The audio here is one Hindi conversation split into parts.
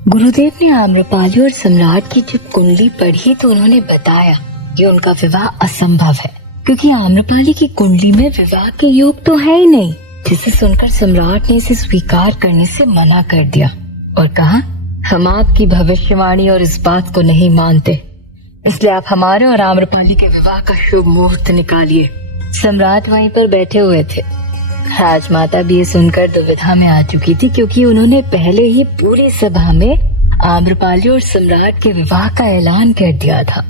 गुरुदेव ने आम्रपाली और सम्राट की जब कुंडली पढ़ी तो उन्होंने बताया कि उनका विवाह असंभव है, क्योंकि आम्रपाली की कुंडली में विवाह के योग तो है ही नहीं। जिसे सुनकर सम्राट ने इसे स्वीकार करने से मना कर दिया और कहा, हम आपकी भविष्यवाणी और इस बात को नहीं मानते, इसलिए आप हमारे और आम्रपाली के विवाह का शुभ मुहूर्त निकालिए। सम्राट वहीं पर बैठे हुए थे। राजमाता भी ये सुनकर दुविधा में आ चुकी थी, क्योंकि उन्होंने पहले ही पूरी सभा में आम्रपाली और सम्राट के विवाह का ऐलान कर दिया था।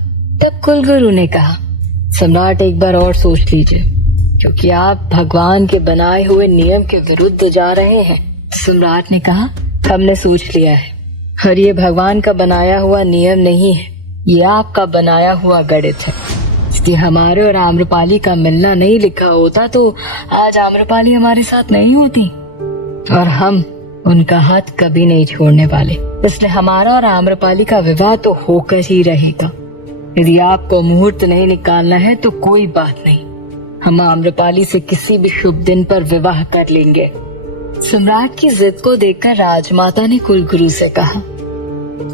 तब कुलगुरु ने कहा, सम्राट एक बार और सोच लीजिए, क्योंकि आप भगवान के बनाए हुए नियम के विरुद्ध जा रहे हैं। सम्राट ने कहा, हमने सोच लिया है, और ये भगवान का बनाया हुआ नियम नहीं है, ये आपका बनाया हुआ गणित है। इसलिए हमारे और आम्रपाली का मिलना नहीं लिखा होता तो आज आम्रपाली हमारे साथ नहीं होती, और हम उनका हाथ कभी नहीं छोड़ने वाले। इसलिए हमारा और आम्रपाली का विवाह तो होकर ही रहेगा। यदि आपको मुहूर्त नहीं निकालना है तो कोई बात नहीं, हम आम्रपाली से किसी भी शुभ दिन पर विवाह कर लेंगे। सम्राट की जिद को देखकर राजमाता ने कुलगुरु से कहा,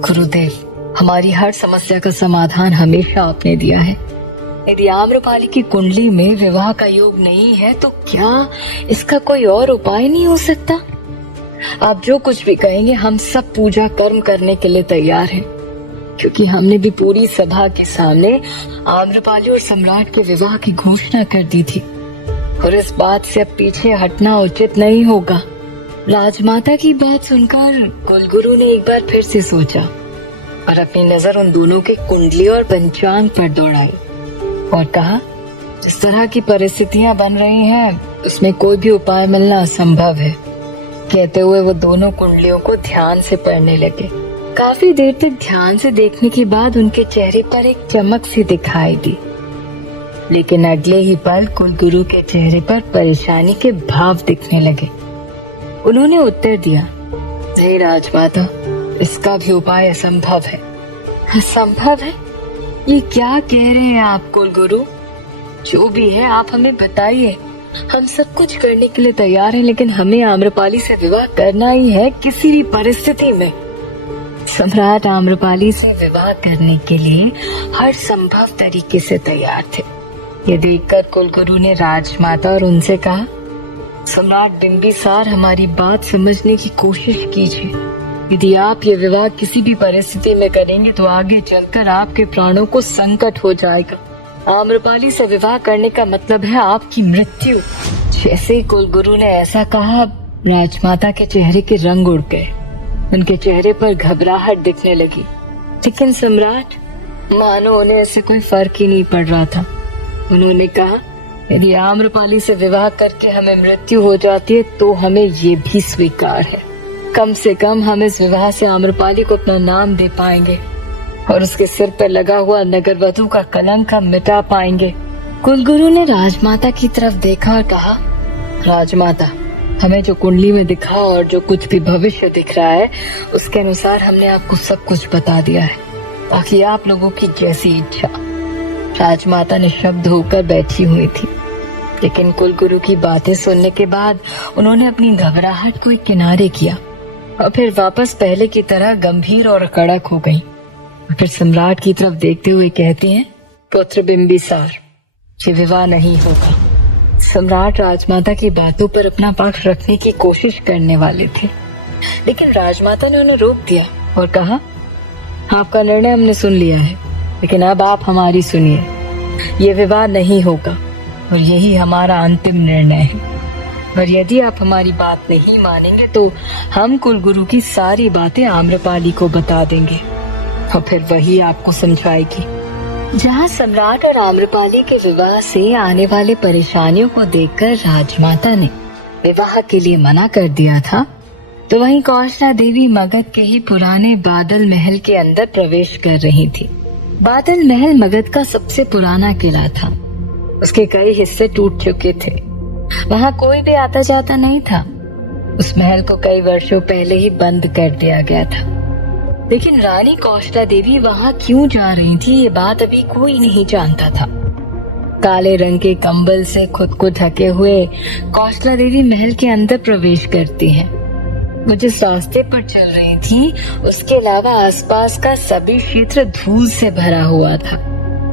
गुरुदेव, हमारी हर समस्या का समाधान हमेशा आपने दिया है। यदि आम्रपाली की कुंडली में विवाह का योग नहीं है तो क्या इसका कोई और उपाय नहीं हो सकता? आप जो कुछ भी कहेंगे हम सब पूजा कर्म करने के लिए तैयार हैं, क्योंकि हमने भी पूरी सभा के सामने आम्रपाली और सम्राट के विवाह की घोषणा कर दी थी, और इस बात से अब पीछे हटना उचित नहीं होगा। राजमाता की बात सुनकर कुलगुरु ने एक बार फिर से सोचा और अपनी नजर उन दोनों के कुंडली और पंचांग पर दौड़ाई और कहा, जिस तरह की परिस्थितियां बन रही हैं उसमें कोई भी उपाय मिलना असंभव है। कहते हुए वो दोनों कुंडलियों को ध्यान से पढ़ने लगे। काफी देर तक ध्यान से देखने के बाद उनके चेहरे पर एक चमक सी दिखाई दी, लेकिन अगले ही पल कुलगुरु के चेहरे पर परेशानी के भाव दिखने लगे। उन्होंने उत्तर दिया, हे राजमाता, इसका भी उपाय असंभव है। असंभव है? ये क्या कह रहे हैं आप कुलगुरु? जो भी है आप हमें बताइए, हम सब कुछ करने के लिए तैयार हैं, लेकिन हमें आम्रपाली से विवाह करना ही है किसी भी परिस्थिति में। सम्राट आम्रपाली से विवाह करने के लिए हर संभव तरीके से तैयार थे। ये देखकर कुलगुरु ने राजमाता और उनसे कहा, सम्राट बिंबिसार, हमारी बात समझने की कोशिश कीजिए। यदि आप ये विवाह किसी भी परिस्थिति में करेंगे तो आगे चलकर आपके प्राणों को संकट हो जाएगा। आम्रपाली से विवाह करने का मतलब है आपकी मृत्यु। जैसे ही कुलगुरु ने ऐसा कहा, राजमाता के चेहरे के रंग उड़ गए। उनके चेहरे पर घबराहट दिखने लगी, लेकिन सम्राट मानो उन्हें ऐसे कोई फर्क ही नहीं पड़ रहा था। उन्होंने कहा, यदि आम्रपाली से विवाह करके हमें मृत्यु हो जाती है तो हमें ये भी स्वीकार है। कम से कम हम इस विवाह से आम्रपाली को अपना नाम दे पाएंगे और उसके सिर पर लगा हुआ नगरवधु का कलंक हम मिटा पाएंगे। कुलगुरु ने राजमाता की तरफ देखा और कहा, राजमाता, हमें जो कुंडली में दिखा और जो कुछ भी भविष्य दिख रहा है उसके अनुसार हमने आपको सब कुछ बता दिया है, ताकि आप लोगों की जैसी इच्छा। राजमाता ने शब्द होकर बैठी हुई थी, लेकिन कुलगुरु की बातें सुनने के बाद उन्होंने अपनी घबराहट को एक किनारे किया और फिर वापस पहले की तरह गंभीर और कड़क हो गई। फिर सम्राट की तरफ देखते हुए कहती हैं, पुत्र बिंबिसार, ये विवाह नहीं होगा। सम्राट राजमाता की बातों पर अपना पक्ष रखने की कोशिश करने वाले थे, लेकिन राजमाता ने उन्हें रोक दिया और कहा, आपका निर्णय हमने सुन लिया है, लेकिन अब आप हमारी सुनिए। ये विवाह नहीं होगा और यही हमारा अंतिम निर्णय है। और यदि आप हमारी बात नहीं मानेंगे तो हम कुलगुरु की सारी बातें आम्रपाली को बता देंगे और फिर वही आपको समझाएगी। जहाँ सम्राट और आम्रपाली के विवाह से आने वाले परेशानियों को देखकर राजमाता ने विवाह के लिए मना कर दिया था, तो वहीं कौशला देवी मगध के ही पुराने बादल महल के अंदर प्रवेश कर रही थी। बादल महल मगध का सबसे पुराना किला था। उसके कई हिस्से टूट चुके थे। वहाँ कोई भी आता जाता नहीं था। उस महल को कई वर्षों पहले ही बंद कर दिया गया था। लेकिन रानी कौशला देवी वहाँ क्यों जा रही थी, ये बात अभी कोई नहीं जानता था। काले रंग के कंबल से खुद को ढके हुए कौशला देवी महल के अंदर प्रवेश करती हैं। वो जिस रास्ते पर चल रही थी उसके अलावा आसपास का सभी क्षेत्र धूल से भरा हुआ था।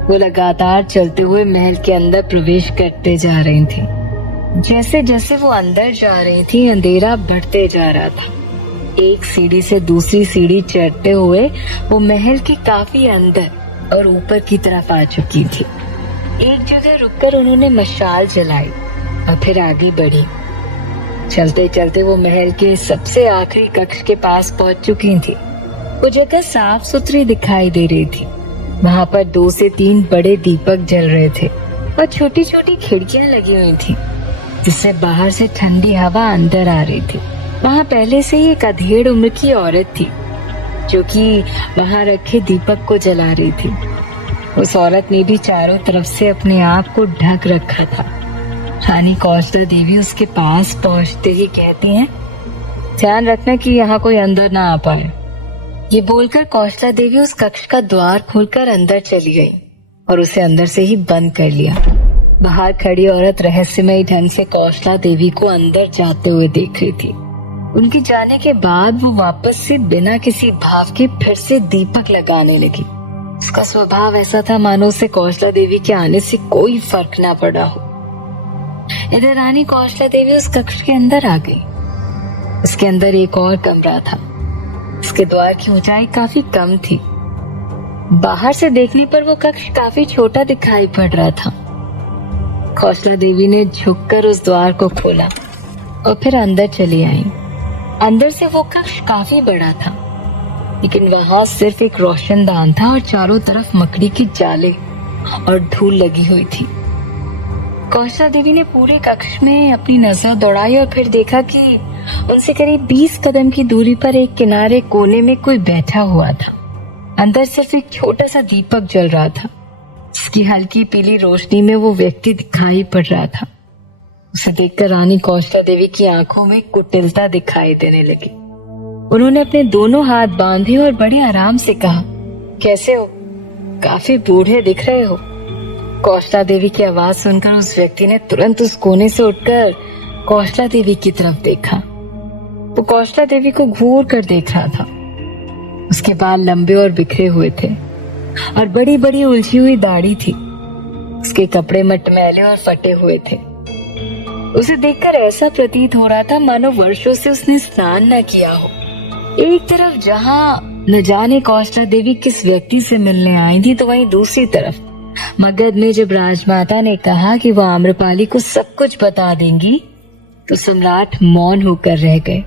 वो लगातार चलते हुए महल के अंदर प्रवेश करते जा रही थी। जैसे जैसे वो अंदर जा रही थी अंधेरा बढ़ते जा रहा था। एक सीढ़ी से दूसरी सीढ़ी चढ़ते हुए वो महल के काफी अंदर और ऊपर की तरफ आ चुकी थी। एक जगह रुककर उन्होंने मशाल जलाई और फिर आगे बढ़ी। चलते चलते वो महल के सबसे आखिरी कक्ष के पास पहुंच चुकी थी। वो जगह साफ सुथरी दिखाई दे रही थी। वहां पर 2 से 3 बड़े दीपक जल रहे थे और छोटी छोटी खिड़कियां लगी हुई थी जिससे बाहर से ठंडी हवा अंदर आ रही थी। वहां पहले से ही एक अधेड़ उम्र की औरत थी जो कि वहां रखे दीपक को जला रही थी। उस औरत ने भी चारों तरफ से अपने आप को ढक रखा था। रानी कौशला देवी उसके पास पहुंचते ही कहती हैं, ध्यान रखना कि यहाँ कोई अंदर ना आ पाए। ये बोलकर कौशला देवी उस कक्ष का द्वार खोलकर अंदर चली गई और उसे अंदर से ही बंद कर लिया। बाहर खड़ी औरत रहस्यमयी ढंग से कौशला देवी को अंदर जाते हुए देख रही थी। उनके जाने के बाद वो वापस से बिना किसी भाव के फिर से दीपक लगाने लगी। उसका स्वभाव ऐसा था मानो उसे कौशला देवी के आने से कोई फर्क ना पड़ा हो। इधर रानी कौशला देवी उस कक्ष के अंदर आ गई। उसके अंदर एक और कमरा था। उसके द्वार की ऊंचाई काफी कम थी। बाहर से देखने पर वो कक्ष काफी छोटा दिखाई पड़ रहा था। कौशला देवी ने झुककर उस द्वार को खोला और फिर अंदर चली आई। अंदर से वो कक्ष काफी बड़ा था, लेकिन वहां सिर्फ एक रोशनदान था और चारों तरफ मकड़ी की जाले और धूल लगी हुई थी। कौशला देवी ने पूरे कक्ष में अपनी नजर दौड़ाई और फिर देखा कि उनसे करीब 20 कदम की दूरी पर एक किनारे कोने में कोई बैठा हुआ था। अंदर सिर्फ एक छोटा सा दीपक जल रहा था। उसकी हल्की पीली रोशनी में वो व्यक्ति दिखाई पड़ रहा था। उसे देखकर रानी कौशला देवी की आंखों में कुटिलता दिखाई देने लगी। उन्होंने अपने दोनों हाथ बांधे और बड़े आराम से कहा, कैसे हो? काफी बूढ़े दिख रहे हो। कौशला देवी की आवाज सुनकर उस व्यक्ति ने तुरंत उस कोने से उठकर कौशला देवी की तरफ देखा। वो कौशला देवी को घूर कर देख रहा था। उसके बाल लंबे और बिखरे हुए थे और बड़ी बड़ी उलझी हुई दाढ़ी थी। उसके कपड़े मटमैले और फटे हुए थे। उसे देखकर ऐसा प्रतीत हो रहा था मानो वर्षों से उसने स्नान न किया हो। एक तरफ जहां न जाने कौशला देवी किस व्यक्ति से मिलने आई थी, तो वहीं दूसरी तरफ मगध में जब राजमाता ने कहा कि वह आम्रपाली को सब कुछ बता देंगी, तो सम्राट मौन होकर रह गए।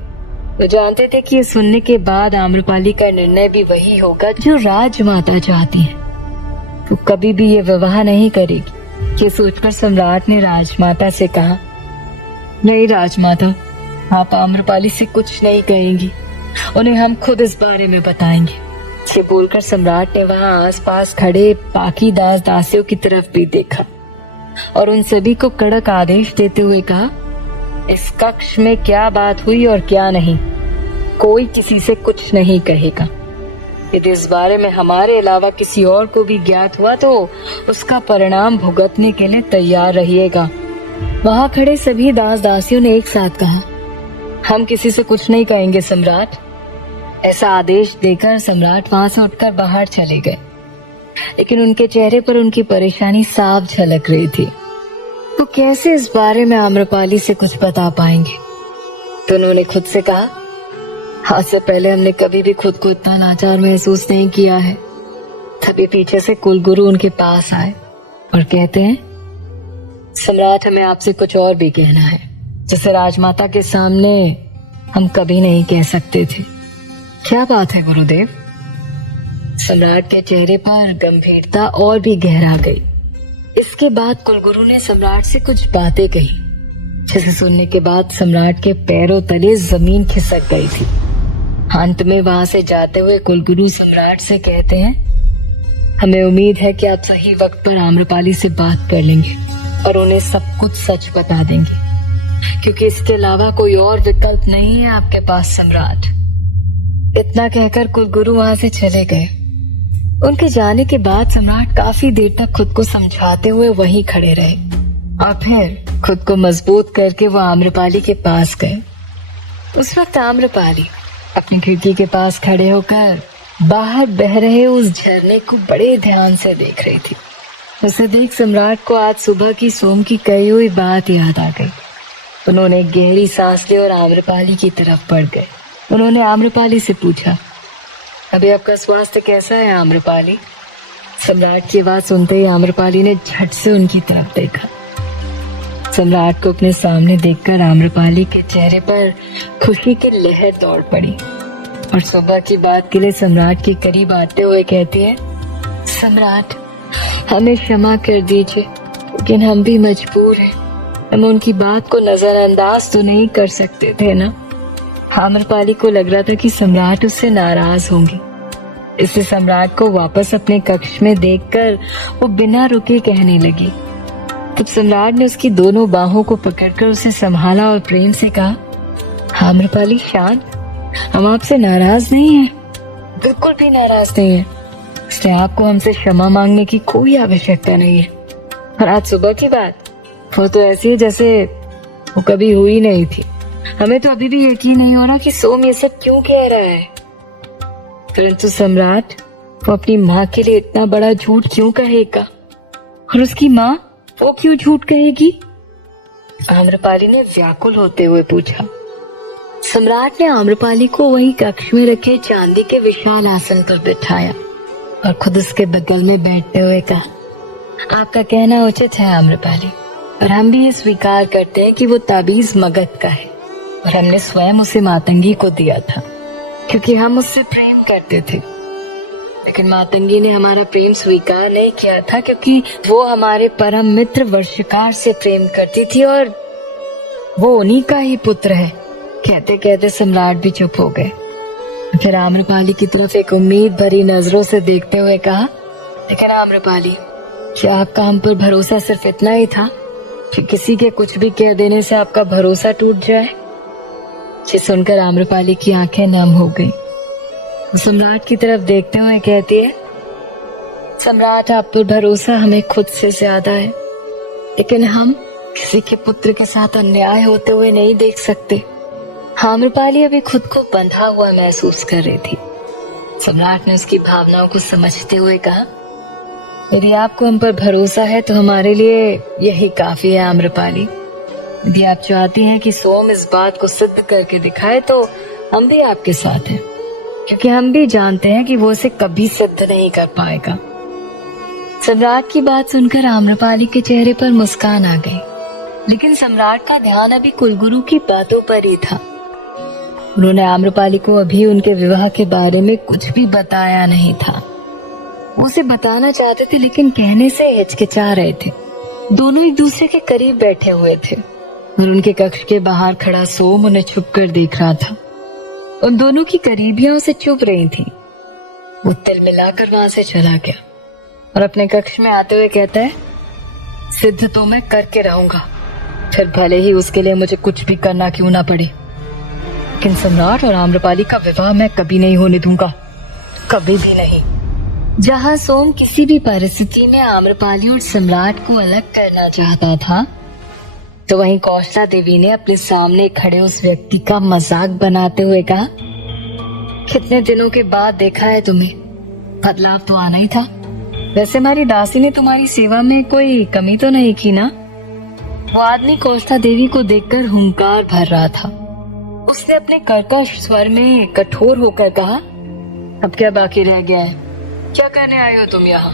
वो जानते थे कि ये सुनने के बाद आम्रपाली का निर्णय भी वही होगा जो राजमाता चाहती है। तो कभी भी ये विवाह नहीं करेगी। ये सोचकर सम्राट ने राजमाता से कहा, नहीं राजमाता, आप आम्रपाली से कुछ नहीं कहेंगी। उन्हें हम खुद इस बारे में बताएंगे। ये बोलकर सम्राट ने वहां आसपास खड़े बाकी दास दासियों की तरफ भी देखा और उन सभी को कड़क आदेश देते हुए कहा, इस कक्ष में क्या बात हुई और क्या नहीं, कोई किसी से कुछ नहीं कहेगा। यदि इस बारे में हमारे अलावा किसी और को भी ज्ञात हुआ तो उसका परिणाम भुगतने के लिए तैयार रहिएगा। वहां खड़े सभी दास दासियों ने एक साथ कहा, हम किसी से कुछ नहीं कहेंगे सम्राट। ऐसा आदेश देकर सम्राट वहां से उठकर बाहर चले गए, लेकिन उनके चेहरे पर उनकी परेशानी साफ झलक रही थी। तो कैसे इस बारे में आम्रपाली से कुछ बता पाएंगे? तो उन्होंने खुद से कहा, आज से पहले हमने कभी भी खुद को इतना लाचार महसूस नहीं किया है। तभी पीछे से कुलगुरु उनके पास आए और कहते हैं, सम्राट, हमें आपसे कुछ और भी कहना है, जिसे राजमाता के सामने हम कभी नहीं कह सकते थे। क्या बात है गुरुदेव? सम्राट के चेहरे पर गंभीरता और भी गहरा गई। इसके बाद कुलगुरु ने सम्राट से कुछ बातें कही, जिसे सुनने के बाद सम्राट के पैरों तले जमीन खिसक गई थी। अंत में वहां से जाते हुए कुलगुरु सम्राट से कहते हैं, हमें उम्मीद है कि आप सही वक्त पर आम्रपाली से बात कर लेंगे और उन्हें सब कुछ सच बता देंगे, क्योंकि इसके अलावा कोई और विकल्प नहीं है आपके पास सम्राट। इतना कहकर कुलगुरु वहां से चले गए। उनके जाने के बाद सम्राट काफी देर तक खुद को समझाते हुए वहीं खड़े रहे और फिर खुद को मजबूत करके वो आम्रपाली के पास गए। उस वक्त आम्रपाली अपनी खिड़की के पास खड़े होकर बाहर बह रहे उस झरने को बड़े ध्यान से देख रही थी। उसे देख सम्राट को आज सुबह की सोम की कही हुई बात याद आ गई। उन्होंने एक गहरी सांस ली और आम्रपाली की तरफ बढ़ गए। उन्होंने आम्रपाली से पूछा, अभी आपका स्वास्थ्य कैसा है आम्रपाली? सम्राट की आवाज सुनते ही आम्रपाली ने झट से उनकी तरफ देखा। सम्राट को अपने सामने देखकर आम्रपाली के चेहरे पर खुशी की लहर दौड़ पड़ी और सुबह की बात के लिए सम्राट के करीब आते हुए कहती है, सम्राट हमें क्षमा कर दीजिए, लेकिन हम भी मजबूर हैं। हम उनकी बात को नजरअंदाज तो नहीं कर सकते थे ना। आम्रपाली को लग रहा था कि सम्राट उससे नाराज होंगे, इसलिए सम्राट को वापस अपने कक्ष में देखकर वो बिना रुके कहने लगी। तब सम्राट ने उसकी दोनों बाहों को पकड़कर उसे संभाला और प्रेम से कहा, आम्रपाली शांत, हम आपसे नाराज नहीं हैं, बिल्कुल भी नाराज नहीं है, इसलिए आपको हमसे क्षमा मांगने की कोई आवश्यकता नहीं है। और आज सुबह की बात वो तो ऐसी है जैसे वो कभी हुई नहीं थी। हमें तो अभी भी यकीन नहीं हो रहा कि सोम ये सब क्यों कह रहा है। परंतु सम्राट वो अपनी माँ के लिए इतना बड़ा झूठ क्यों कहेगा, और उसकी माँ वो क्यों झूठ कहेगी? आम्रपाली ने व्याकुल होते हुए पूछा। सम्राट ने आम्रपाली को वही कक्ष में रखे चांदी के विशाल आसन पर बिठाया और खुद उसके बगल में बैठते हुए कहा, आपका कहना उचित है आम्रपाली, और हम भी ये स्वीकार करते हैं कि वो ताबीज मगध का है और हमने स्वयं उसे मातंगी को दिया था क्योंकि हम उससे प्रेम करते थे। लेकिन मातंगी ने हमारा प्रेम स्वीकार नहीं किया था क्योंकि वो हमारे परम मित्र वर्षकार से प्रेम करती थी और वो उन्हीं का ही पुत्र है। कहते कहते सम्राट भी चुप हो गए। फिर आम्रपाली की तरफ एक उम्मीद भरी नजरों से देखते हुए कहा, लेकिन आम्रपाली क्या आपका हम पर भरोसा सिर्फ इतना ही था कि किसी के कुछ भी कह देने से आपका भरोसा टूट जाए? ये सुनकर आम्रपाली की आंखें नम हो गई। वो सम्राट की तरफ देखते हुए कहती है, सम्राट आप पर भरोसा हमें खुद से ज्यादा है, लेकिन हम किसी के पुत्र के साथ अन्याय होते हुए नहीं देख सकते। आम्रपाली अभी खुद को बंधा हुआ महसूस कर रही थी। सम्राट ने उसकी भावनाओं को समझते हुए कहा, यदि आपको हम पर भरोसा है तो हमारे लिए यही काफी है आम्रपाली। यदि आप चाहती हैं कि सोम इस बात को सिद्ध करके दिखाए तो हम भी आपके साथ हैं, क्योंकि हम भी जानते हैं कि वो इसे कभी सिद्ध नहीं कर पाएगा। सम्राट की बात सुनकर आम्रपाली के चेहरे पर मुस्कान आ गई, लेकिन सम्राट का ध्यान अभी कुलगुरु की बातों पर ही था। उन्होंने आम्रपाली को अभी उनके विवाह के बारे में कुछ भी बताया नहीं था। वो उसे बताना चाहते थे लेकिन कहने से हिचकिचा रहे थे। दोनों एक दूसरे के करीब बैठे हुए थे और उनके कक्ष के बाहर खड़ा सोम उन्हें छुप कर देख रहा था। उन दोनों की करीबियां उसे चुप रही थी। वो तिल मिलाकर वहां से चला गया और अपने कक्ष में आते हुए कहता है, सिद्ध तो मैं करके रहूंगा, फिर भले ही उसके लिए मुझे कुछ भी करना क्यों ना पड़े। लेकिन सम्राट और आम्रपाली का विवाह मैं कभी नहीं होने दूंगा, कभी भी नहीं। जहां सोम किसी भी परिस्थिति में आम्रपाली और सम्राट को अलग करना चाहता था, तो वहीं कौशला देवी ने अपने सामने खड़े उस व्यक्ति का मजाक बनाते हुए कहा, कितने दिनों के बाद देखा है तुम्हें, बदलाव तो आना ही था। वैसे हमारी दासी ने तुम्हारी सेवा में कोई कमी तो नहीं की ना? वो आदमी कौशला देवी को देखकर हुंकार भर रहा था। उसने अपने कर्कश स्वर में कठोर होकर कहा, अब क्या बाकी रह गया है? क्या करने आए हो तुम यहाँ?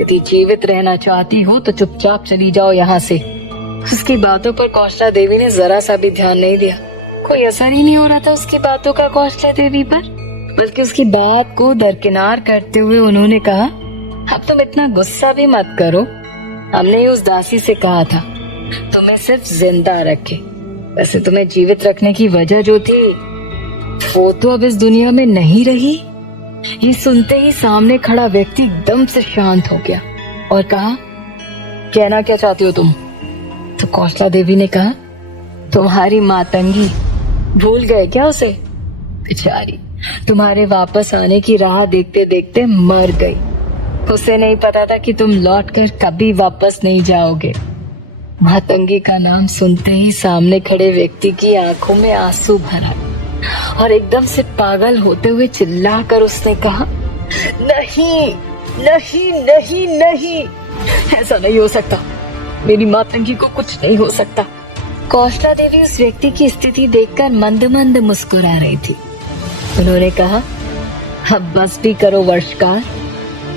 यदि जीवित रहना चाहती हो तो चुपचाप चली जाओ यहाँ से। उसकी बातों पर कौशला देवी ने जरा सा भी ध्यान नहीं दिया। कोई असर ही नहीं हो रहा था उसकी बातों का कौशला देवी पर, बल्कि उसकी बात को दरकिनार करते हुए उन्होंने कहा, अब तुम इतना गुस्सा भी मत करो। हमने ही उस दासी से कहा था तुम्हें सिर्फ जिंदा रखे, वैसे तुम्हें जीवित रखने की वजह जो थी वो तो अब इस दुनिया में नहीं रही। ये सुनते ही सामने खड़ा व्यक्ति एकदम से शांत हो गया और कहा, कहना क्या चाहती हो तुम? तो कौशला देवी ने कहा, तुम्हारी मातंगी भूल गए क्या उसे? बेचारी तुम्हारे वापस आने की राह देखते देखते मर गई। उसे नहीं पता था कि तुम लौटकर कभी वापस नहीं जाओगे। मातंगी का नाम सुनते ही सामने खड़े व्यक्ति की आंखों में आंसू भरा और एकदम से पागल होते हुए चिल्लाकर उसने कहा, नहीं नहीं नहीं नहीं, ऐसा नहीं हो सकता, मेरी मातंगी को कुछ नहीं हो सकता। कौशला देवी उस व्यक्ति की स्थिति देखकर मंद मंद मुस्कुरा रही थी। उन्होंने कहा, अब बस भी करो वर्षकार,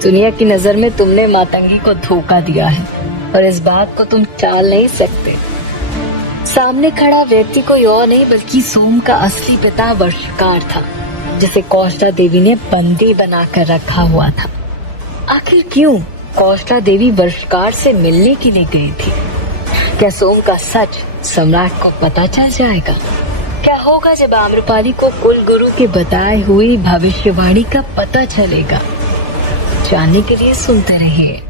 दुनिया की नजर में तुमने मातंगी को धोखा दिया है और इस बात को तुम टाल नहीं सकते। सामने खड़ा व्यक्ति कोई और नहीं बल्कि सोम का असली पिता वर्षकार था, जिसे कौशला देवी ने बंदी बनाकर रखा हुआ था। आखिर क्यों कौशला देवी वर्षकार से मिलने के लिए गई थी? क्या सोम का सच सम्राट को पता चल जाएगा? क्या होगा जब आम्रपाली को कुल गुरु की बताई हुई भविष्यवाणी का पता चलेगा? जानने के लिए सुनते रहिए।